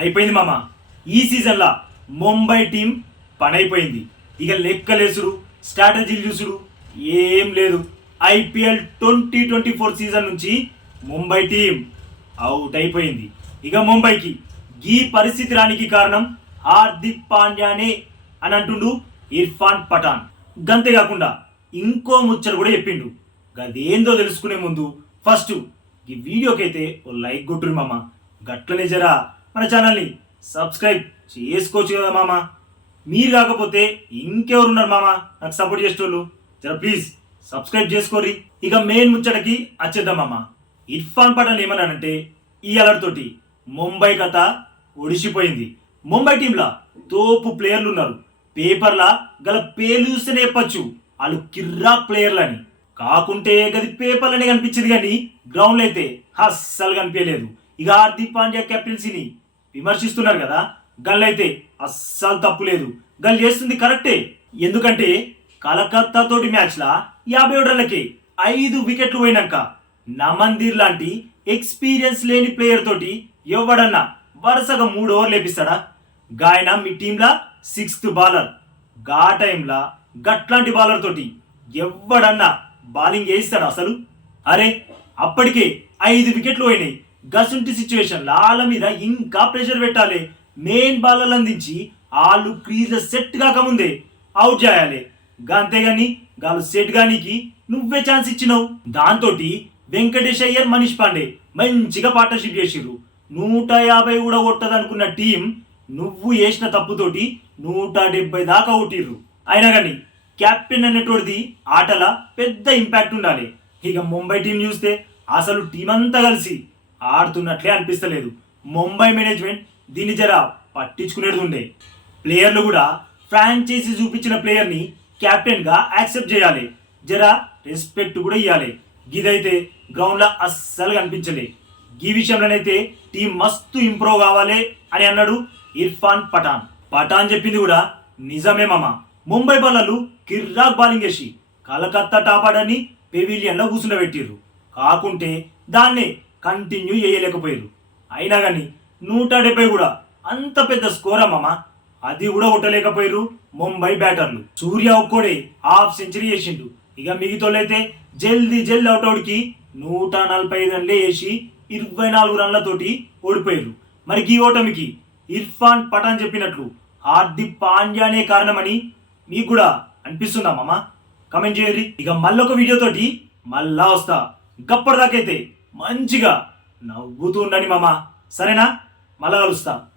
అయిపోయింది మామ. ఈ సీజన్లో ముంబై టీం పనైపోయింది. ఇక లెక్కలేసుడు స్ట్రాటజీలు చూసుడు ఏం లేదు. IPL twenty twenty four season నుంచి ముంబై టీం అవుట్ అయిపోయింది ఇక ముంబైకి ఈ పరిస్థితి రానికి కారణం హార్దిక్ పాండ్యానే అని అంటుండు ఇర్ఫాన్ పఠాన్. గంతే కాకుండా ఇంకో ముచ్చట కూడా చెప్పిండు. గదేందో తెలుసుకునే ముందు ఫస్ట్ ఈ వీడియోకైతే ఓ లైక్ కొట్టురు మామ. గట్లనే జరా. మన ఛానల్ని సబ్స్క్రైబ్ చేసుకోవచ్చు కదా మామ. మీరు కాకపోతే ఇంకెవరున్నారు మామ? నాకు సపోర్ట్ చేసేటోళ్ళు. జర ప్లీజ్ సబ్స్క్రైబ్ చేసుకోరి ఇక మెయిన్ ముచ్చటకి వచ్చేద్దాం మామ. ఇర్ఫాన్ పఠాన్ ఏమన్నానంటే ఈ అలర్ట్ తోటి ముంబై కథ ఒడిసిపోయింది. ముంబై టీంలో తోపు ప్లేయర్లు ఉన్నారు. పేపర్లా గల పేర్లు చూస్తేనే చెప్పచ్చు వాళ్ళు కిర్రా ప్లేయర్లని కాకుంటే గది పేపర్లనే కనిపించింది కానీ గ్రౌండ్లో అయితే అస్సలు కనిపించలేదు. ఇక హార్దిక్ పాండ్యా కెప్టెన్సీని విమర్శిస్తున్నారు కదా గల్లైతే అస్సలు తప్పు లేదు. గల్ చేస్తుంది కరెక్టే. ఎందుకంటే కలకత్తా తోటి మ్యాచ్లా యాభై ఓవర్లకి ఐదు వికెట్లు పోయినాక నమందీర్ లాంటి ఎక్స్పీరియన్స్ లేని ప్లేయర్ తోటి ఎవడన్నా వరుసగా మూడు ఓవర్లు వేపిస్తాడా గాయన మీ టీంలా సిక్స్త్ బాలర్. గా టైంలా గట్లాంటి బాలర్ తోటి ఎవడన్నా బౌలింగ్ వేయిస్తాడు అసలు? అరే అప్పటికే ఐదు వికెట్లు పోయినాయి. గసుంటి సిచ్యువేషన్ వాళ్ళ మీద ఇంకా ప్రెషర్ పెట్టాలి. మెయిన్ బాలర్లు అందించి వాళ్ళు క్రీజ్ సెట్ కాకముందే అవుట్ చేయాలి. అంతేగాని గాలు సెట్ గానికి నువ్వే ఛాన్స్ ఇచ్చినావు. దాంతో వెంకటేష్ అయ్యర్ మనీష్ పాండే మంచిగా పార్ట్నర్షిప్ చేసిర్రు. నూట యాభై కూడా కొట్టదనుకున్న టీం నువ్వు వేసిన తప్పుతోటి నూట డెబ్బై దాకా కొట్టిర్రు. అయినా కానీ క్యాప్టెన్ అనేటువంటిది ఆటల పెద్ద ఇంపాక్ట్ ఉండాలి. ఇక ముంబై టీం చూస్తే అసలు టీం అంతా కలిసి ఆడుతున్నట్లే అనిపిస్తలేదు. ముంబై మేనేజ్మెంట్ దీన్ని జర పట్టించుకునేది ఉండే. ప్లేయర్లు కూడా ఫ్రాంచైజీ చూపించిన ప్లేయర్ని కెప్టెన్గా యాక్సెప్ట్ చేయాలి. జర రెస్పెక్ట్ కూడా ఇవ్వాలి గిదైతే గ్రౌండ్లో అస్సలు కనిపించలే. ఈ విషయంలోనైతే టీం మస్తు ఇంప్రూవ్ కావాలి అని అన్నాడు ఇర్ఫాన్ పఠాన్. పఠాన్ చెప్పింది కూడా నిజమే మామ. ముంబై బల్లలు కిర్రాక్ బాలింగ్ వేసి కలకత్తా టాపాడని పెవిలియన్లో కూర్చుండబెట్టిర్రు. కాకుంటే దాన్నే కంటిన్యూ చేయలేకపోయారు అయినా కానీ నూట డెబ్బై కూడా అంత పెద్ద స్కోర్ అమ్మమ్మ అది కూడా కొట్టలేకపోయారు ముంబై బ్యాటర్లు. సూర్య ఒక్కోడే హాఫ్ సెంచరీ చేసిండు. ఇక మిగతాళ్ళైతే జల్దీ జల్దీ అవుట్అవుట్కి నూట నలభై ఐదు రన్లే వేసి ఇరవై నాలుగు రన్లతోటి ఓడిపోయారు మరి ఈ ఓటమికి ఇర్ఫాన్ పఠాన్ చెప్పినట్లు హార్దిక్ పాండ్యానే కారణమని మీకు కూడా అనిపిస్తుందా మామ? కమెంట్ చేయండి. ఇక మళ్ళొక వీడియోతోటి మళ్ళా వస్తా. గప్పటిదాకైతే మంచిగా నవ్వుతూ ఉండండి మామ. సరేనా? మళ్ళా కలుస్తా.